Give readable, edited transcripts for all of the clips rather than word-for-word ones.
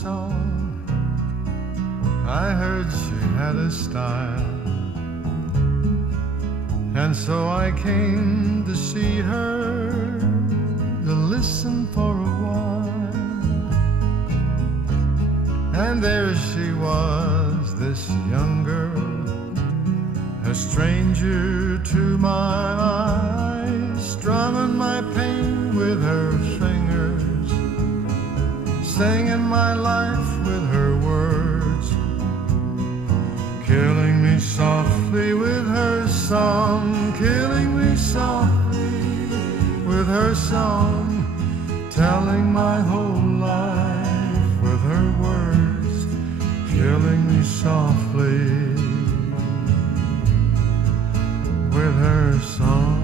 song. I heard she had a style, and so I came to see her, to listen for a while. And there she was, this young girl, a stranger to my eyes, strumming my pain with her fingers, singing my life with her words, killing me softly with her song, killing me softly with her song, telling my whole life with her words, killing me softly with her song.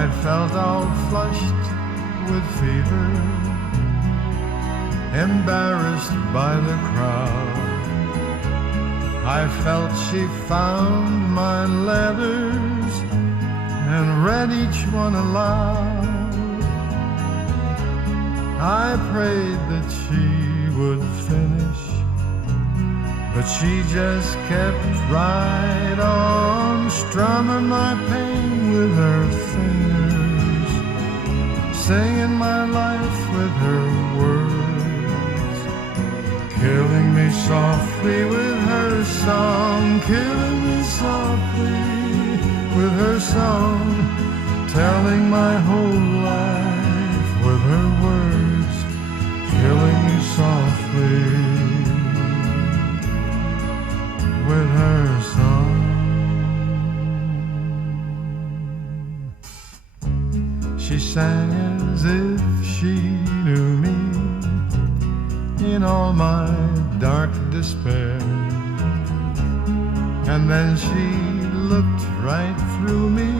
I felt all flushed with fever, embarrassed by the crowd. I felt she found my letters and read each one aloud. I prayed that she would finish, but she just kept right on, strumming my pain with her fingers, singing my life with her words, killing me softly with her song, killing me softly with her song, telling my whole life with her words, killing me softly with her song. She sang as if she knew me in all my dark despair, and then she looked right through me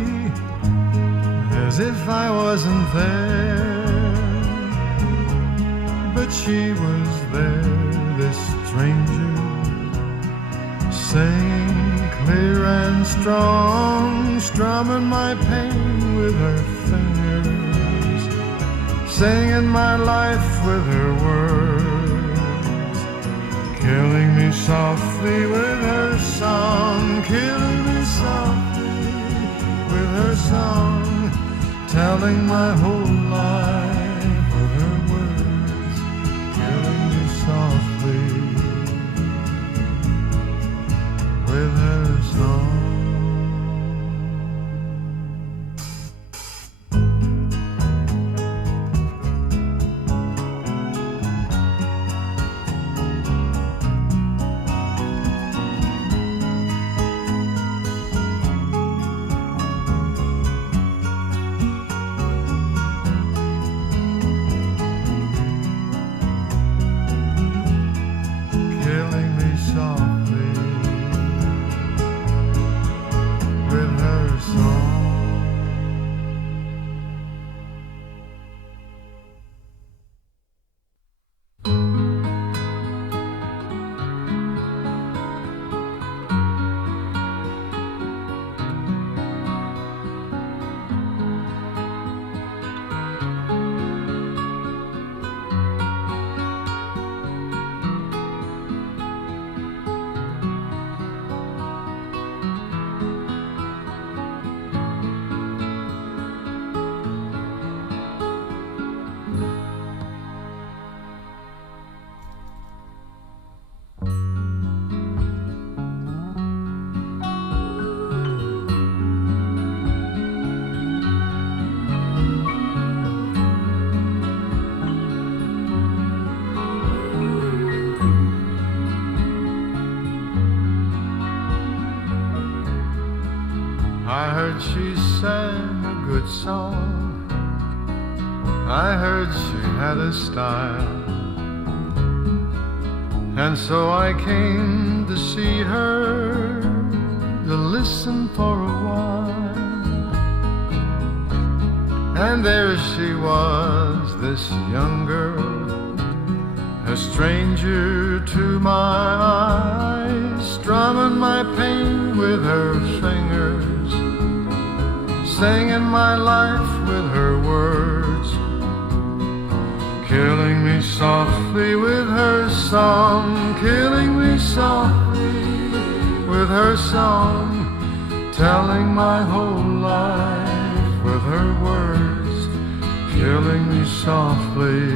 as if I wasn't there. But she was there, this stranger, singing clear and strong, strumming my pain with her fingers, singing my life with her words, killing me softly with her song, killing me softly with her song, telling my whole life with her words, killing me softly with her song. Killing me softly with her song. I heard she sang a good song, I heard she had a style, and so I came to see her, to listen for a while. And there she was, this young girl, a stranger to my eyes, strumming my pain with her fingers, singing my life with her words, me softly with her song, killing me softly with her song, telling my whole life with her words, killing me softly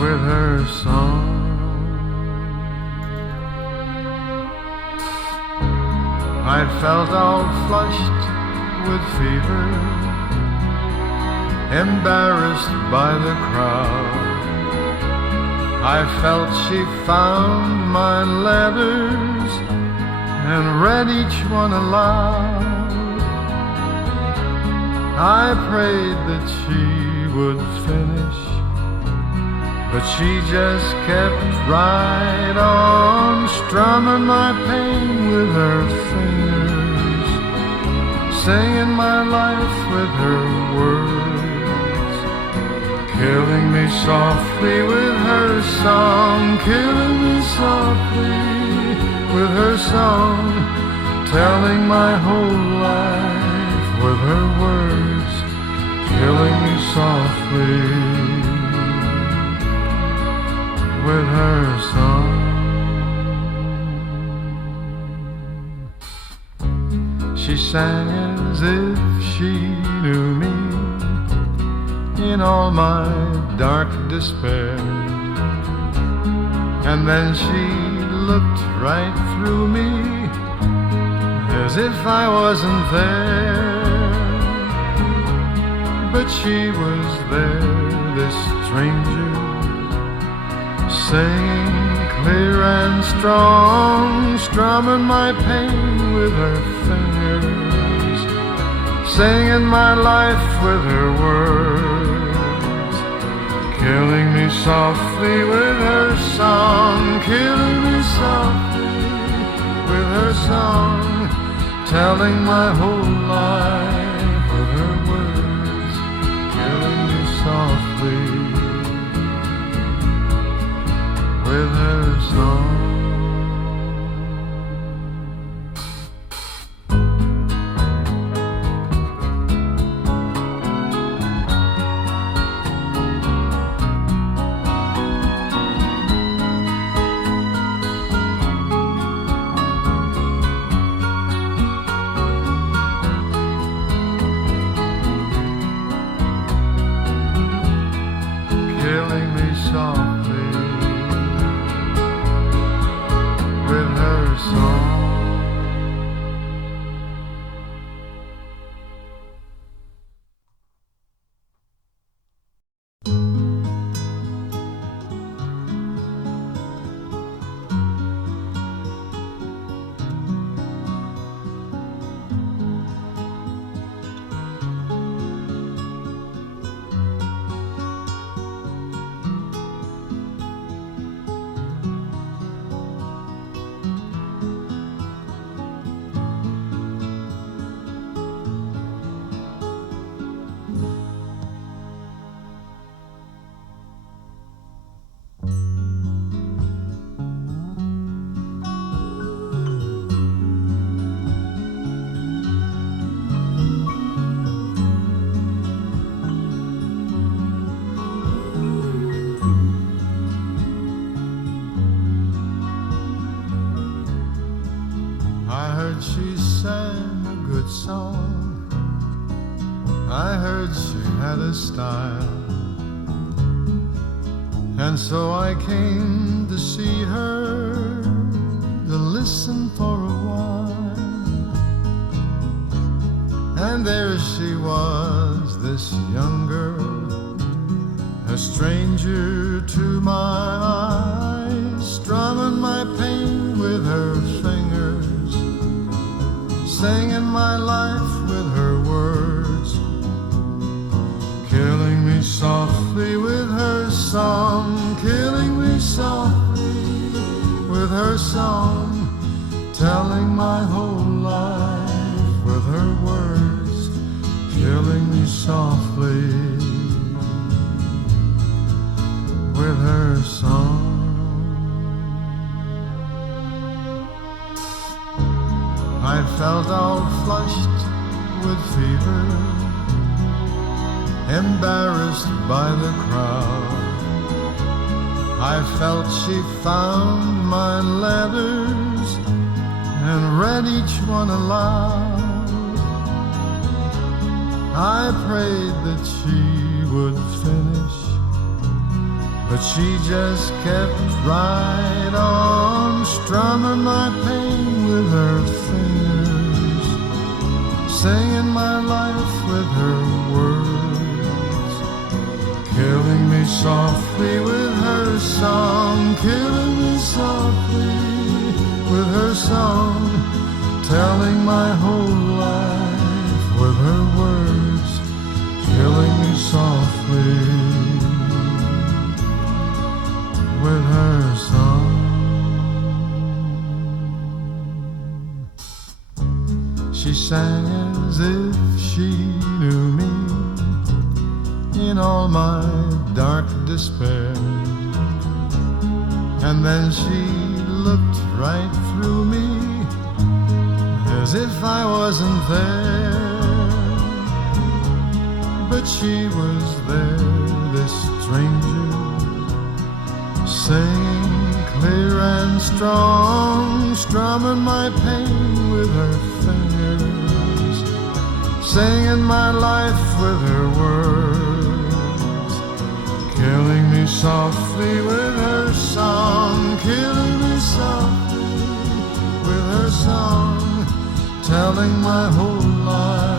with her song. I felt all flushed with fever, embarrassed by the crowd. I felt she found my letters and read each one aloud. I prayed that she would finish, but she just kept right on, strumming my pain with her fingers, singing my life with her words, killing me softly with her song, killing me softly with her song, telling my whole life with her words, killing me softly with her song. She sang as if she knew me in all my dark despair, and then she looked right through me as if I wasn't there. But she was there, this stranger, singing clear and strong, strumming my pain with her fingers, singing my life with her words, killing me softly with her song, killing me softly with her song, telling my whole life with her words, killing me softly with her song. Killing me softly with her song. I heard she sang a good song, I heard she had a style, and so I came to see her, to listen for a while. And there she was, this young girl, a stranger to my eyes, strumming my pain with her fingers, singing my life with her words, killing me softly with her song, killing me softly with her song, telling my whole life with her words, killing me softly with her song. I felt all flushed with fever, embarrassed by the crowd. I felt she found my letters and read each one aloud. I prayed that she would finish, but she just kept right on strumming my pain with her fingers, singing my life with her words, killing me softly with her song, killing me softly with her song, telling my whole life with her words, killing me softly with her song. She sang as if she knew me in all my dark despair, and then she looked right through me as if I wasn't there. But she was there, this stranger, singing clear and strong, strumming my pain with her fingers, singing my life with her words, killing me softly with her song, killing me softly with her song, telling my whole life